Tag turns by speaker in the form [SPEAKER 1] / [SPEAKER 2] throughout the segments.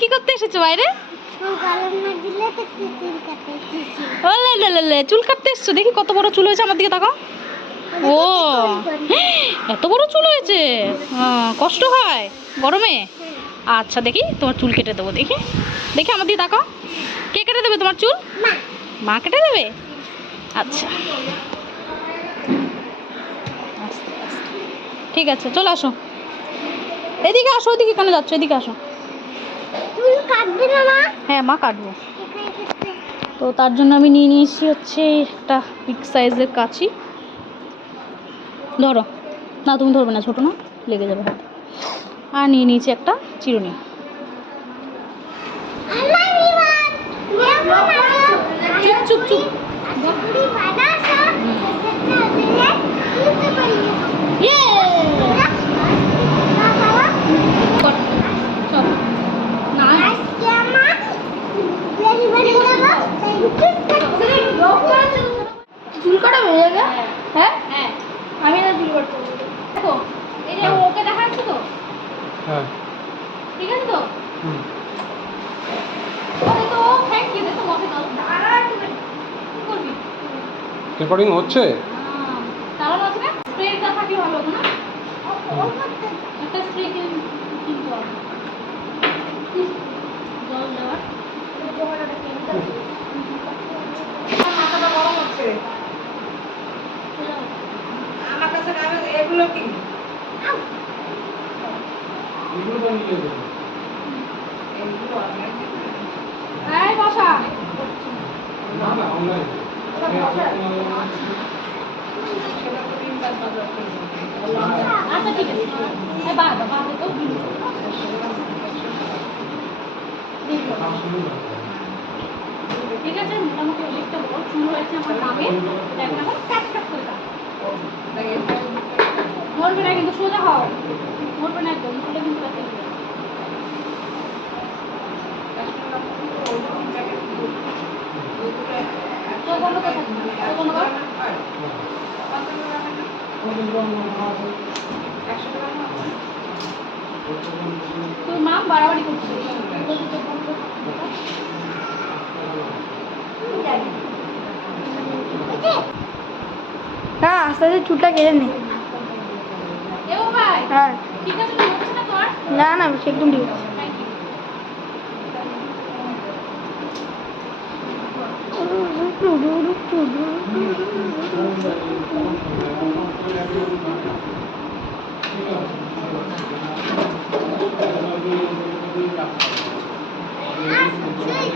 [SPEAKER 1] কি করতে এসেছ বাইরে?
[SPEAKER 2] চুল
[SPEAKER 1] কাটতে এসছো। দেখি কত বড় চুল হয়েছে আমার দিকে তাকাও। ও, এত বড় চুল হয়েছে? কষ্ট হয় গরমে আচ্ছা দেখি তোমার চুল কেটে দেবো, দেখি। দেখি আমার দিকে তাকাও। কে কেটে দেবে তোমার চুল?
[SPEAKER 2] মা
[SPEAKER 1] কেটে দেবে? আচ্ছা। ঠিক আছে, চলে আসো। এদিকে আসো ওইদিকে কেন যাচ্ছ? এদিকে আসো। হ্যাঁ মা কাটবো। তো তার জন্য আমি নিয়ে নিয়েছি হচ্ছে একটা বিগ সাইজের কাঁচি। ধরো। না তুমি ধরবে না ছোটো না লেগে যাবে। হাতে আর নিয়ে নিয়েছি একটা চিরুনি। চুপ চুপ চুপ
[SPEAKER 2] পুরি বানাসা সেটা দিলে চুলতে পারি
[SPEAKER 1] ইয়ে চল না
[SPEAKER 2] আজকে আমার ডেলিভারি দেবো
[SPEAKER 1] চুল কাটা হয়ে যাবে? হ্যাঁ। হ্যাঁ? আমি না চুল কাটতে দেখো এই যে
[SPEAKER 3] হ্যাঁ।
[SPEAKER 1] ওকে দেখাচ্ছ তো?
[SPEAKER 3] হ্যাঁ।
[SPEAKER 1] ঠিক আছে তো?
[SPEAKER 3] হুম।
[SPEAKER 1] তো থ্যাংক ইউ দেখো দাও
[SPEAKER 3] রেকর্ডিং হচ্ছে
[SPEAKER 1] আহ, চালানো আছে না স্প্রেটা থাকলে ভালো হতো না একটা স্প্রে কিনতে হবে জল দেওয়ার মাথাটা গরম হচ্ছে
[SPEAKER 4] আমার কাছে আমি এগুলো কি
[SPEAKER 1] এই বসা।
[SPEAKER 3] না না অনলাইন
[SPEAKER 1] আচ্ছা ঠিক আছে। তো। ঠিক মোটামুটি অনেকটা বড়। চুল হয়েছে আমার নামে এখন কাট কাট কিন্তু সোজা মরবে না একদম কিন্তু। তোর মা
[SPEAKER 5] হ্যাঁ আস্তে আস্তে চুলটা কেটে নে
[SPEAKER 1] এ ও ভাই
[SPEAKER 5] হ্যাঁ
[SPEAKER 1] ঠিক আছে তুই হচ্ছে না
[SPEAKER 5] না একদম ঠিক আছে
[SPEAKER 1] Thank you.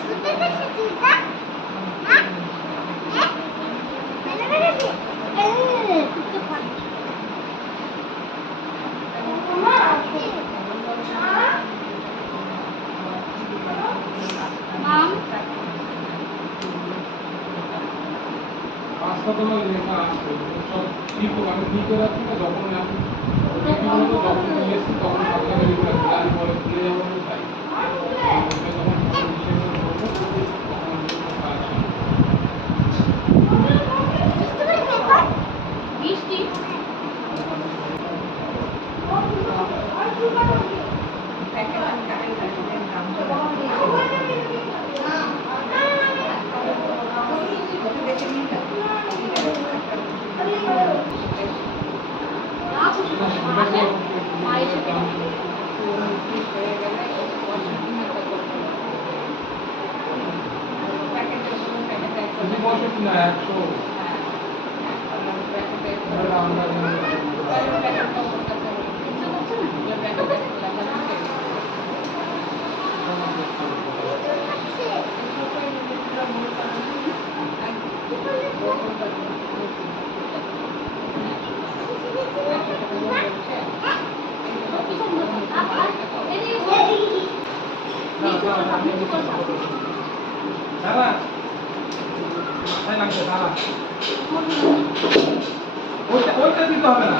[SPEAKER 2] ছুটে গেছে চুলটা হ্যাঁ হ্যাঁ মেলে মেলেছে এই তো পারি মা
[SPEAKER 1] মাম
[SPEAKER 3] পাঁচটা লেখা আছে সব ঠিক আমি ঠিক করে রাখছি না যখন আমি যখন নিয়ে এসছি তখন সরকারের আর পরে ভুলে যাব তাই তখন ফোন দিয়ে করব তখন কালেকশন
[SPEAKER 2] বুঝতে পেরেছি এখন
[SPEAKER 1] মিষ্টি না খুশি আছে মা এসে
[SPEAKER 3] তুমি বসো কিনা একশো আমরা দাদা মাথায় লাগবে দাঁড়া ওইটা ওইটা দিতে হবে না।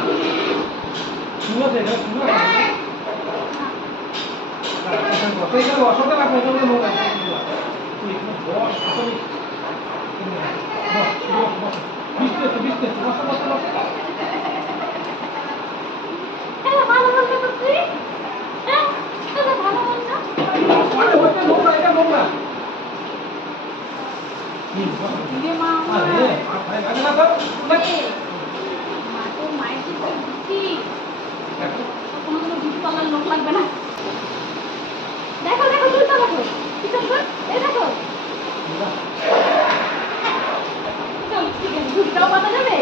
[SPEAKER 3] শুনো এখানে শুনো। না। এখানে বস এখানে বসো তো, রাখো, এখানে নোংরা, এখানে নোংরা। তুই এখানে বস, আসলে- বস, বস, বস। বৃষ্টি হচ্ছে, বৃষ্টি হচ্ছে, বসো, বসো, বসো। আরে, ওইটা নোংরা, এটা নোংরা। হুম, বসো। আরে, আরে, আরে, না তো, না। দেখো।
[SPEAKER 1] লোক লাগবে না দেখো দেখো দুই দেখো সুন্দর এই দেখো। চল ঠিক আছে ঝুড়িটাও পাতা যাবে